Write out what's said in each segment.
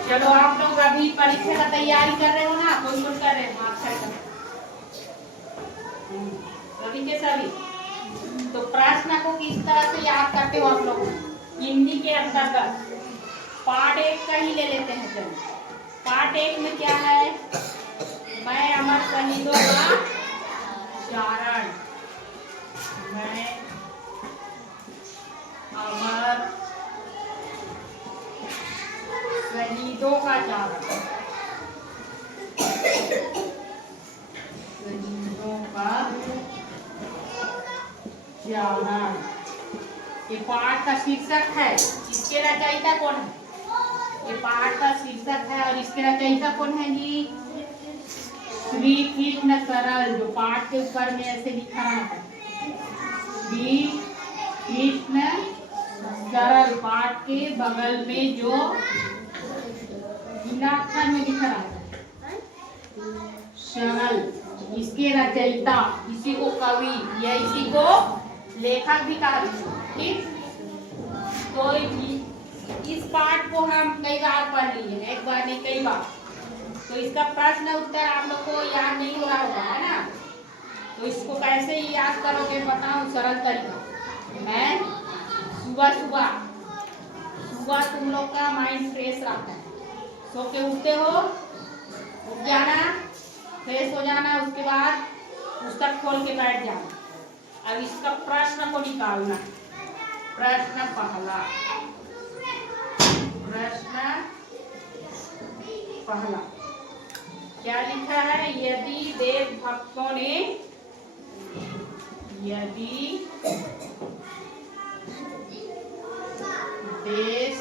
चलो आप लोग अभी परीक्षा का तैयारी कर रहे हो ना, कौन कौन कर रहे हो आप सभी के सभी। तो प्रश्न को किस तरह से याद करते हो आप लोग? हिंदी के अंतर्गत पार्ट 1 का ही ले लेते हैं। चलो पार्ट 1 में क्या है? मैं अमर शहीदों का चारण, मैं अमर शहीदों का चारण, शहीदों का चारण, ये पाठ का शीर्षक है। इसके रचयिता कौन है? ये पाठ का शीर्षक है और इसके रचयिता कौन है जी? श्री कृष्ण सरल। जो पाठ के ऊपर में ऐसे लिखा है श्री कृष्ण सरल, पाठ के बगल में जो अक्षर में लिखा है सरल, इसके रचयिता, इसी को कवि या इसी को लेखक भी कहा जाता है। ठीक, तो इस पाठ को हम कई बार पढ़ लिए, एक बार नहीं कई बार। तो इसका प्रश्न उत्तर आप लोग को याद नहीं हो रहा होगा, है ना? तो इसको कैसे याद करोगे बताओ, सरल तरीका। मैं सुबह सुबह सुबह तुम लोग का माइंड फ्रेश रहता है, सो के उठते हो, उठ जाना, फ्रेश हो जाना, उसके बाद पुस्तक खोल के बैठ जाना। अब इसका प्रश्न को निकालना। प्रश्न पहला, प्रश्न पहला क्या लिखा है? यदि देशभक्तों ने, यदि देश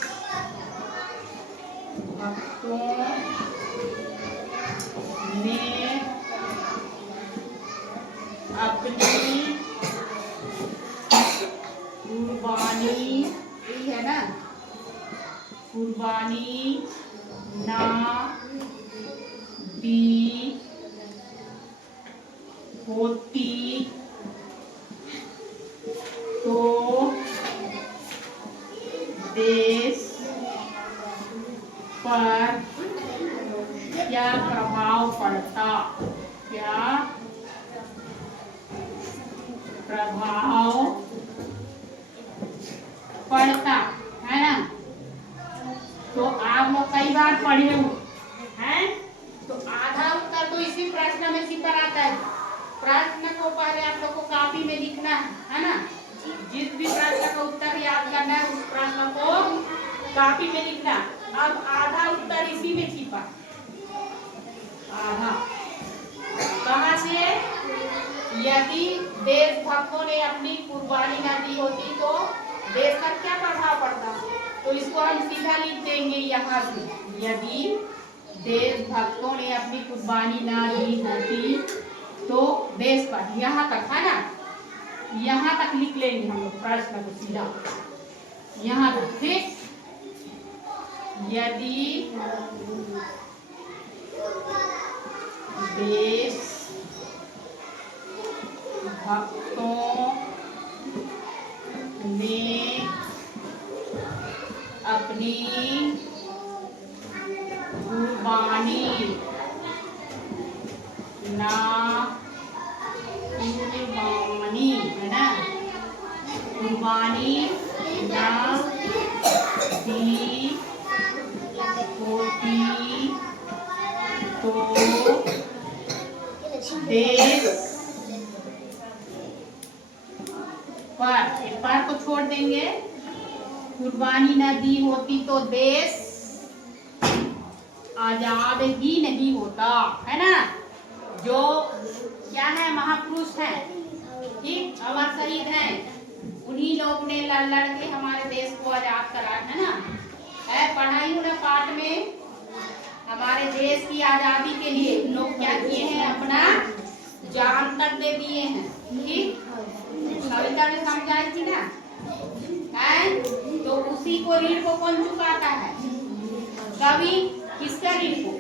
भक्तों ने अपनी कुर्बानी, यही है ना, कुर्बानी ना दी होती तो देश पर क्या प्रभाव पड़ता? क्या प्रभाव पड़ता, है ना? तो आप लोग कई बार पढ़े हो, हैं? तो आधा उत्तर तो इसी प्रश्न में छिपा रहता है। प्रश्न को पहले आप लोग को कॉपी में लिखना है ना? जिस भी प्रश्न का उत्तर याद करना है उस प्रश्न को कॉपी में लिखना। अब आधा उत्तर इसी में छिपा, आधा कहाँ से? यदि देशभक्तों ने अपनी कुर्बानी न दी होती तो देश पर क्या प्रभाव पड़ता? तो इसको हम सीधा लिख देंगे यहाँ से, यदि देशभक्तों ने अपनी कुर्बानी न दी होती तो देश पर, यहाँ तक है ना, यहाँ तक लिख लेंगे हम लोग प्रश्न को सीधा यहाँ तक। ठीक, यदि देश भक्तों ने अपनी कुर्बानी ना, कुर्बानी है ना, कुर्बानी ना दी होती तो देश पर को छोड़ देंगे, कुर्बानी न दी होती तो देश आजाद ही नहीं होता, है ना? जो क्या है, महापुरुष हैं, ठीक, अमर शहीद हैं, उन्हीं लोग ने लड़ लड़ के हमारे देश को आजाद कराया, है ना? है, पढ़ाई ना पाठ में, हमारे देश की आजादी के लिए लोग क्या किए हैं, अपना जान तक दे दिए हैं। ठीक, कविता में समझाई थी ना, है? तो उसी को ऋण को कौन चुकाता है? कवि। किसका ऋण को?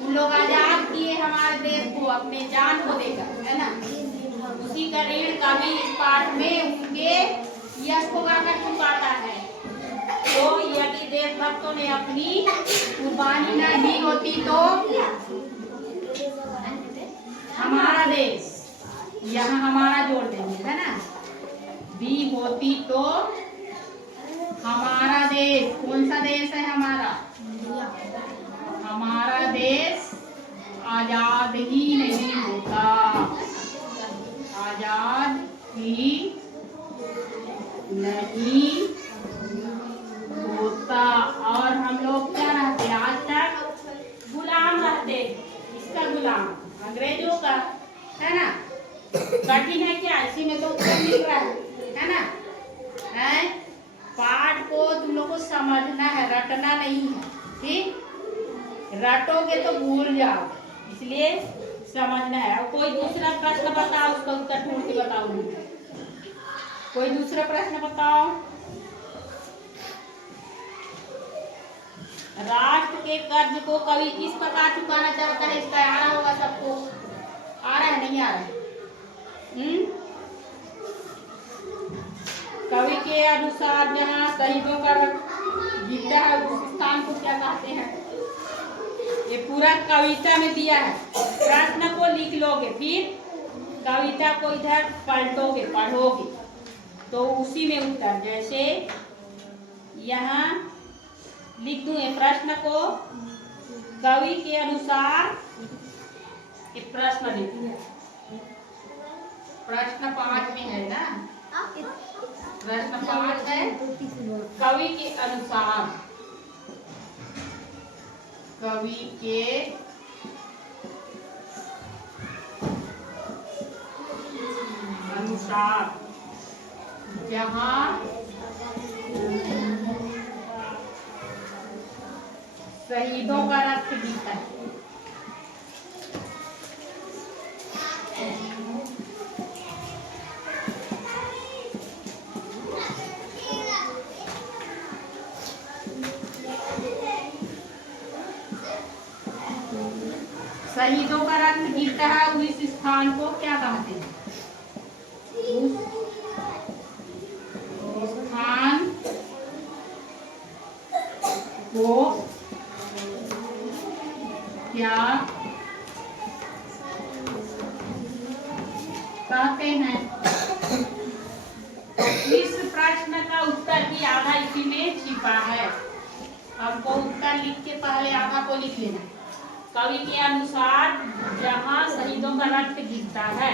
उन लोग आजाद किए हमारे देश को अपने जान को देकर, है ना? उसी का ऋण कवि इस पाठ में उनके यश को गाकर चुकाता है। तो यदि देशभक्तों ने अपनी कुर्बानी न दी होती तो हमारा देश, यहाँ हमारा जोड़ देंगे, है ना, दी होती तो हमारा देश, कौन सा देश है हमारा, हमारा देश आजाद ही नहीं होता, आजाद ही नहीं होता। और हम लोग क्या रहते, आज तक गुलाम रहते, इसका गुलाम अंग्रेजों का, है ना। कठिन है क्या, इसी में तो उत्तर मिल रहा है ना। है पाठ को तुम लोग को समझना है, रटना नहीं है, ठीक। रटोगे तो भूल जाओ, इसलिए समझना है। और कोई दूसरा प्रश्न बताओ, उसका उत्तर ढूंढ के बताओ। कोई दूसरा प्रश्न बताओ। राष्ट्र के कर्ज को कवि किस प्रकार चुकाना चाहता है, इसका आ रहा होगा सबको, आ रहा है नहीं आ रहा है? कवि के अनुसार जहाँ शहीदों का जीता है उस स्थान को क्या कहते हैं? ये पूरा कविता में दिया है, प्रश्न को लिख लोगे, फिर कविता को इधर पलटोगे, पढ़ोगे तो उसी में उत्तर। जैसे यहाँ लिख दूं ये प्रश्न को, कवि के अनुसार एक प्रश्न लिख दूं, प्रश्न 5 में है ना, प्रश्न 5 है, कवि के अनुसार, कवि के अनुसार जहाँ शहीदों का रक्त बीता है, शहीदों का रक्त गिरता है, उस स्थान को क्या कहते हैं? उस स्थान को क्या कहते हैं? इस प्रश्न का उत्तर भी आधा इसी में छिपा है। हमको उत्तर लिख के पहले आधा को लिख लेना। कवि के अनुसार जहाँ शहीदों का रक्त गिरता है,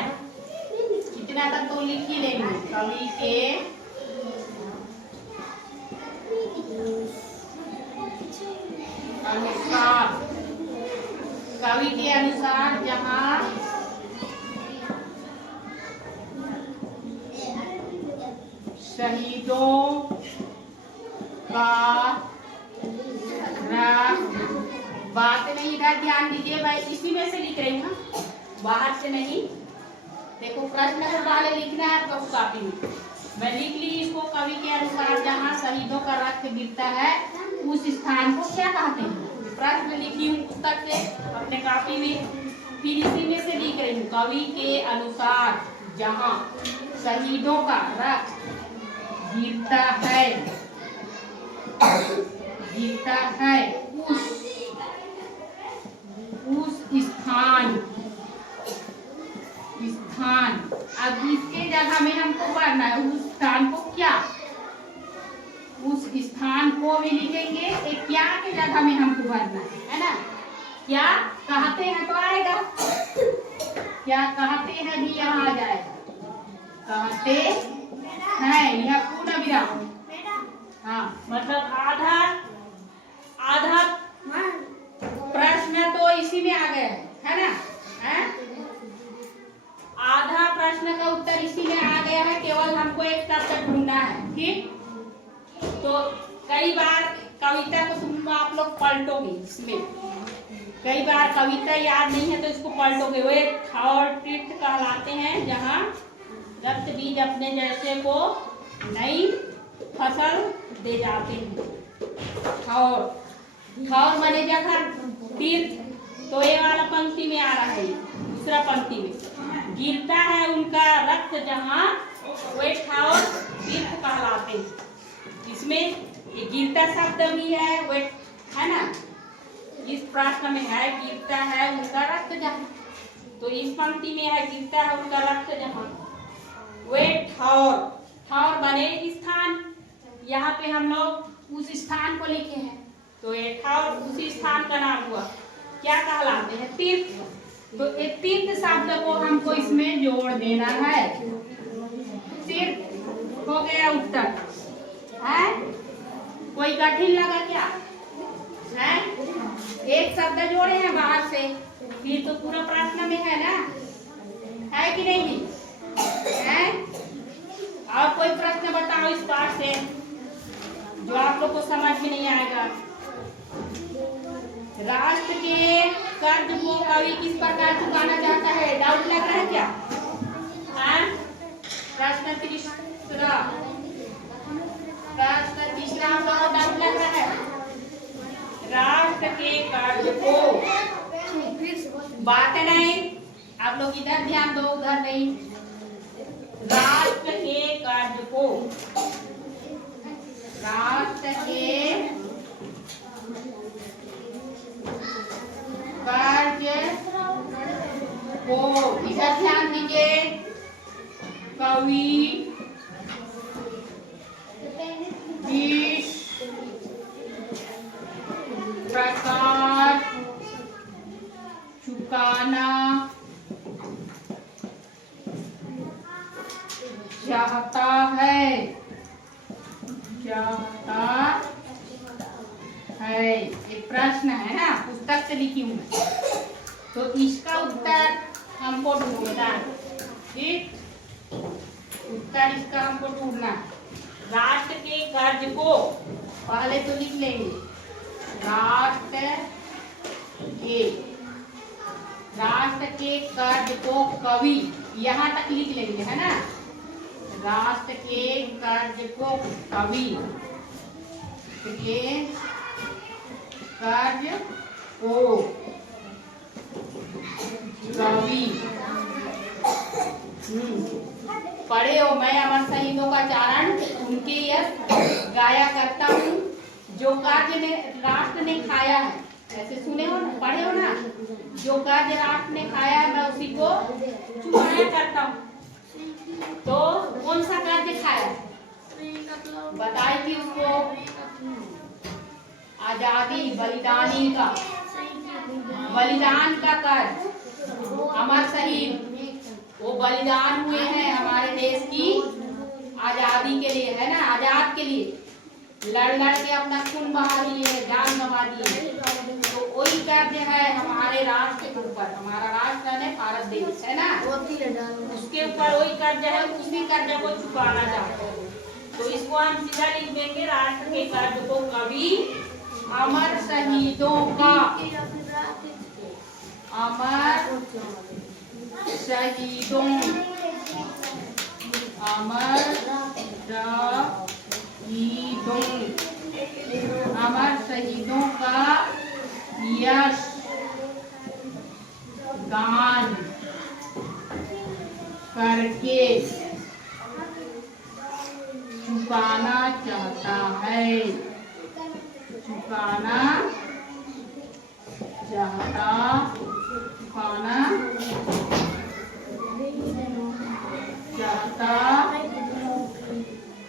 इतना तक तो लिख ही लेंगे। कवि के अनुसार, कवि के अनुसार जहाँ शहीदों का बात नहीं, इधर ध्यान दीजिए भाई, इसी में से लिख रही हूँ, बाहर से नहीं। देखो प्रश्न को पहले लिखना है आपको कॉपी में, मैं लिख ली इसको। कवि के अनुसार जहाँ शहीदों का रक्त गिरता है उस स्थान को क्या कहते हैं? प्रश्न लिखी हूँ पुस्तक से अपने कॉपी में, फिर इसी में से लिख रही हूँ। कवि के अनुसार जहाँ शहीदों का रक्त गिरता है, गिरता है उस स्थान, स्थान। अब इसके जगह में हमको पढ़ना है उस स्थान को क्या, उस स्थान को भी लिखेंगे, एक क्या के जगह में हमको भरना है ना। क्या कहते हैं तो आएगा, क्या कहते हैं भी यहाँ आ जाएगा, कहते हैं, यह पूर्ण विराम। हाँ मतलब आधा आधा प्रश्न तो इसी में आ गया है ना, है? आधा प्रश्न का उत्तर इसी में आ गया है, केवल हमको एक शब्द ढूंढना है, ठीक। तो कई बार कविता को तुम आप लोग पलटोगे, इसमें कई बार कविता याद नहीं है तो इसको पलटोगे। वे और तीर्थ कहलाते हैं जहाँ रक्त बीज अपने जैसे को नई फसल दे जाते हैं। और मने जगह तीर्थ, तो ये वाला पंक्ति में आ रहा है, दूसरा पंक्ति में गिरता है उनका रक्त जहाँ वे ठावर तीर्थ कहलाते हैं। इसमें ये गिरता शब्द भी है, वेट है ना, इस प्रश्न में है गिरता है उनका रक्त जहाँ, तो इस पंक्ति में है गिरता है उनका रक्त जहाँ। वे ठौर, ठौर बने स्थान, यहाँ पे हम लोग उस स्थान को लिखे हैं, तो ये ठौर उसी स्थान का नाम हुआ, क्या कहलाते हैं, तीर्थ। तो एक तीर्थ शब्द को हमको इसमें जोड़ देना है, तीर्थ हो गया उत्तर है। कोई कठिन लगा क्या है? एक शब्द जोड़े हैं बाहर से, फिर तो पूरा प्रश्न में है ना, है कि नहीं है? और कोई प्रश्न बताओ इस पाठ से जो आप लोग को समझ में नहीं आएगा। राष्ट्र के कर्ज को कवि किस प्रकार चुकाना चाहता है? डाउट लग रहा है क्या? प्रश्न तीसरा हम लोग डाउट लग रहा है। राष्ट्र के कर्ज को, बात नहीं, आप लोग इधर ध्यान दो उधर नहीं। राष्ट्र के कर्ज को, राष्ट्र के कर्ज को, इधर ध्यान दीजिए। कवि किस प्रकार चुकाना चाहता है, एक प्रश्न है ना, पुस्तक से लिखी हूँ, तो इसका उत्तर हमको ढूंढना, ठीक, उत्तर इसका हमको ढूंढना। राष्ट्र के कर्ज को पहले तो लिख लेंगे, राष्ट्र के कर्ज को कवि, यहाँ तक लिख लेंगे है ना, राष्ट्र के कर्ज को कवि के कर्ज को कवि, पढ़े हो, मैं अमर शहीदों का चारण उनके यश गाया करता हूँ, जो कार्य ने राष्ट्र ने खाया है, ऐसे सुने हो ना, पढ़े हो ना, जो कार्य राष्ट्र ने खाया है मैं उसी को चुकाया करता हूँ। तो कौन सा कार्य खाया, बताई थी उसको, आजादी बलिदानी का, बलिदान का कार्य, अमर शहीद वो बलिदान हुए हैं हमारे देश की आजादी के लिए, है ना, आजाद के लिए लड़ के अपना खून बहा दिए, जान गंवा दिए, तो वही कार्य है हमारे राष्ट्र के ऊपर, हमारा राष्ट्र है भारत देश, है ना, उसके ऊपर वही कर्ज है, उसी कर्ज को चुकाना चाहते हैं। तो इसको हम सीधा लिख देंगे, राष्ट्र के कर्ज को कवि अमर शहीदों का, अमर शहीदों, अमर शहीदों का यश गान करके चुकाना चाहता है, चुकाना चाहता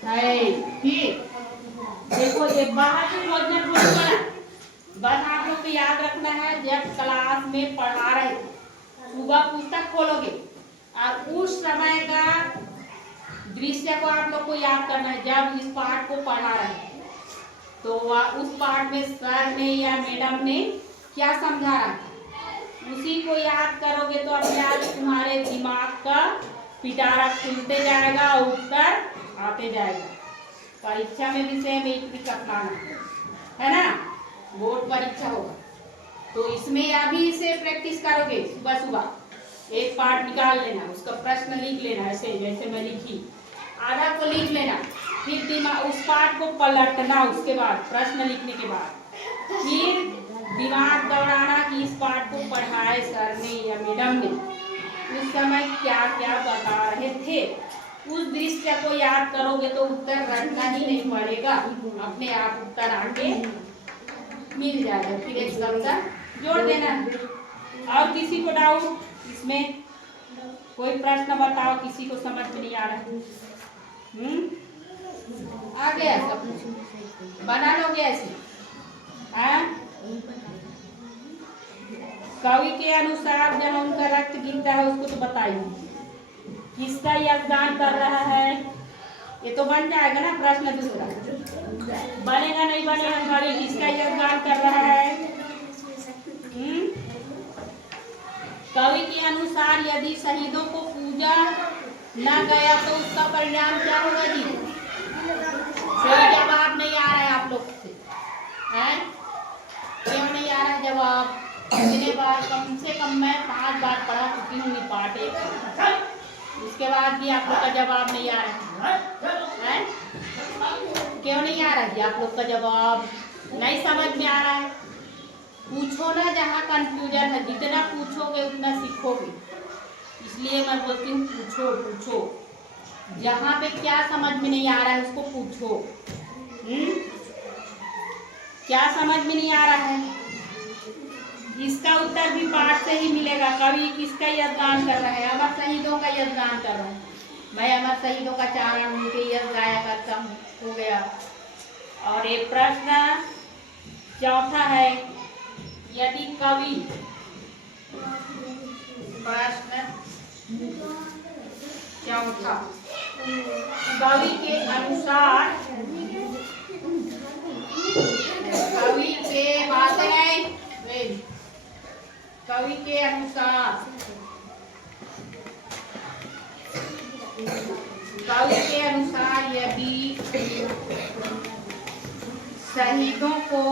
है, ठीक। देखो ये बाहर से खोजना थोड़ी पड़ा, बस आप लोग को याद रखना है, जब क्लास में पढ़ा रहे सुबह पुस्तक खोलोगे और उस समय का दृश्य को आप लोग को याद करना है, जब इस पाठ को पढ़ा रहे तो उस पाठ में सर ने या मैडम ने क्या समझा रहा था, उसी को याद करोगे तो अपने आप तुम्हारे दिमाग का पिटारा खुलते जाएगा, उत्तर आते जाएगा। परीक्षा में भी सेम एक भी अपनाना है ना, बोर्ड परीक्षा होगा तो इसमें अभी से प्रैक्टिस करोगे, सुबह सुबह एक पार्ट निकाल लेना, उसका प्रश्न लिख लेना, ऐसे जैसे मैं लिखी, आधा को लिख लेना, फिर दिमाग उस पार्ट को पलटना, उसके बाद प्रश्न लिखने के बाद फिर दिमाग दौड़ाना कि इस पार्ट को पढ़ाए सर ने या मैडम ने, उस समय क्या क्या बता रहे थे, उस दृश्य को याद करोगे तो उत्तर रटना ही नहीं पड़ेगा, अपने आप उत्तर आके मिल जाएगा। फिर एक शब्द जोड़ देना। और किसी को डाउट इसमें? कोई प्रश्न बताओ, किसी को समझ में नहीं आ रहा? आ गया सब? बना लोगे ऐसे? कवि के अनुसार जहाँ उनका रक्त गिरता है उसको तो बताइए, किसका योगदान कर रहा है? ये तो बन जाएगा ना प्रश्न दूसरा। बनेगा नहीं बनेगा हमारी, किसका योगदान कर रहा है? कवि के अनुसार यदि शहीदों को पूजा न गया तो उसका परिणाम क्या होगा जी? सही जवाब नहीं आ रहा है आप लोग से, हैं? क्यों नहीं आ रहा है जवाब? इतने बार कम से कम मैं 5 बार पढ़ा चुकी हूँ पाठ एक, इसके बाद भी आप लोग का जवाब नहीं आ रहा है? क्यों नहीं आ रहा जी आप लोग का जवाब? नहीं समझ में आ रहा है? पूछो ना, जहाँ कंफ्यूजन है, जितना पूछोगे उतना सीखोगे, इसलिए मैं बोलती हूँ पूछो पूछो। जहाँ पे क्या समझ में नहीं आ रहा है उसको पूछो। क्या समझ में नहीं आ रहा है? इसका उत्तर भी पाठ से ही मिलेगा। कवि किसका योगदान कर रहा है? अमर शहीदों का योगदान कर रहा है। मैं अमर शहीदों का चारण उनके यश गाया करता हूँ। हो गया। और एक प्रश्न चौथा है, यदि कवि, प्रश्न चौथा, कवि के अनुसार, कवि के बात है, कवि के अनुसार, कवि के अनुसार यदि शहीदों को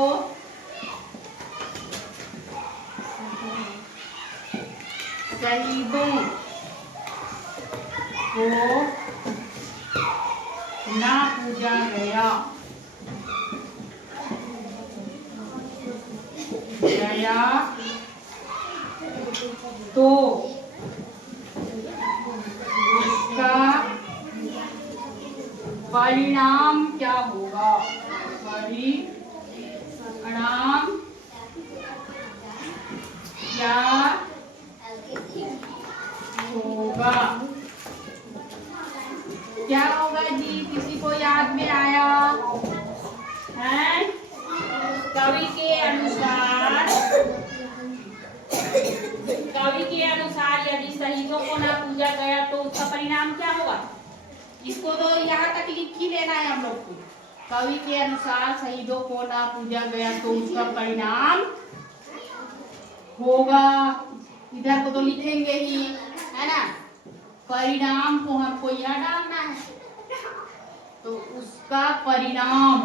ना पूजा गया तो उसका परिणाम क्या होगा? परिणाम क्या होगा? क्या होगा जी? किसी को याद में आया है? कवि के अनुसार यदि शहीदों को ना पूजा गया तो उसका परिणाम क्या होगा? इसको तो यहाँ तक लिख ही लेना है हम लोग को। कवि के अनुसार शहीदों को ना पूजा गया तो उसका परिणाम होगा। इधर को तो लिखेंगे ही, है ना? परिणाम को हमको यहाँ डालना है, तो उसका परिणाम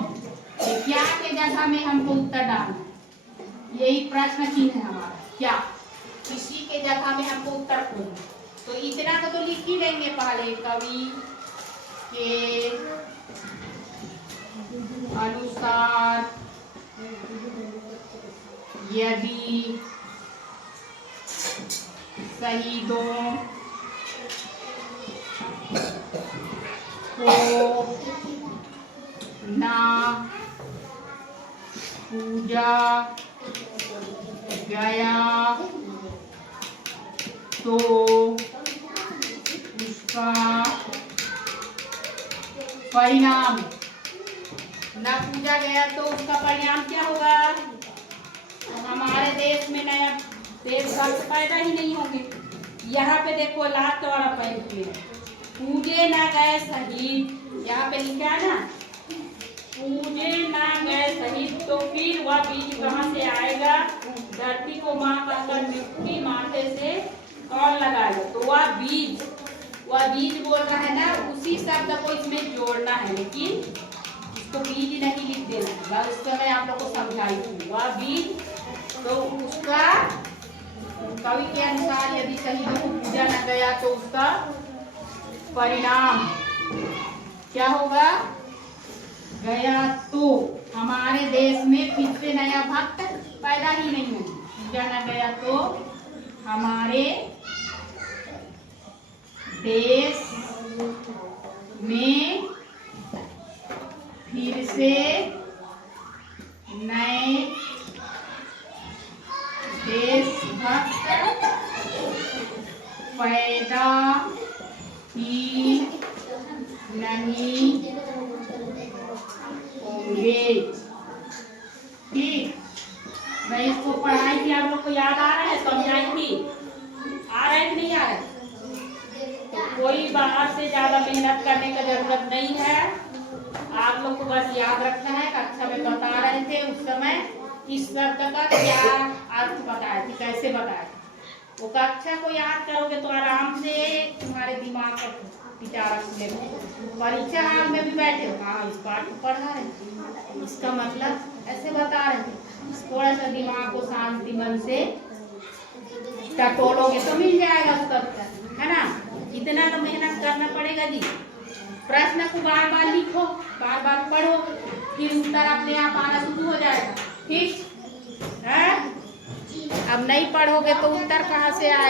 क्या के जगह में हमको उत्तर डालना है। यही प्रश्न चिन्ह है हमारा। क्या? किसी के जगह में हमको उत्तर खोजना। तो इतना तो लिख ही लेंगे पहले, कवि के अनुसार यदि शहीदों को ना पूजा गया तो उसका परिणाम, ना पूजा गया तो उसका परिणाम क्या होगा? तो हमारे देश में नया देशभक्त पैदा ही नहीं होंगे। यहाँ पे देखो लास्ट वाला पॉइंट में, पूजे ना गए शहीद, यहाँ पे लिखा है ना, पूजे ना गए शहीद, तो फिर वह बीज कहाँ से आएगा? धरती को माँ कहकर मिट्टी माथे से कौन लगाएगा? तो वह बीज बोल रहा है ना, उसी शब्द को इसमें जोड़ना है, लेकिन इसको बीज नहीं लिख देना। उसको मैं आप लोग को समझाई थी। वह बीज, तो उसका कवि के अनुसार यदि शहीदों को पूजा न गया तो उसका परिणाम क्या होगा? गया तो हमारे देश में फिर से नया भक्त पैदा ही नहीं होगा। पूजा न गया तो हमारे देश में फिर से नए देशभक्त पैदा ही नहीं होंगे। ठीक, मैं इसको पढ़ाई थी, आप लोग को याद आ रहा है, समझाई थी, आ रहा है कि नहीं आ रहा है? तो कोई बाहर से ज्यादा मेहनत करने की जरूरत नहीं है, आप लोग को बस याद रखना है। कक्षा में बता रहे थे उस समय इस शब्द का क्या अर्थ बताया थे, कैसे बताया, वो कक्षा को याद करोगे तो आराम से तुम्हारे दिमाग का विचार रखने। परीक्षा हाल में भी बैठे हो, हाँ इस पाठ को पढ़ा रहे, इसका मतलब ऐसे बता रहे थे। थोड़ा सा दिमाग को शांति मन से टटोलोगे तो मिल जाएगा उत्तर, है ना? इतना तो मेहनत करना पड़ेगा जी। प्रश्न को बार बार लिखो, बार बार पढ़ो, फिर उत्तर अपने आप आना शुरू हो जाएगा। ठीक है? अब नहीं पढ़ोगे तो उत्तर कहाँ से आएगा?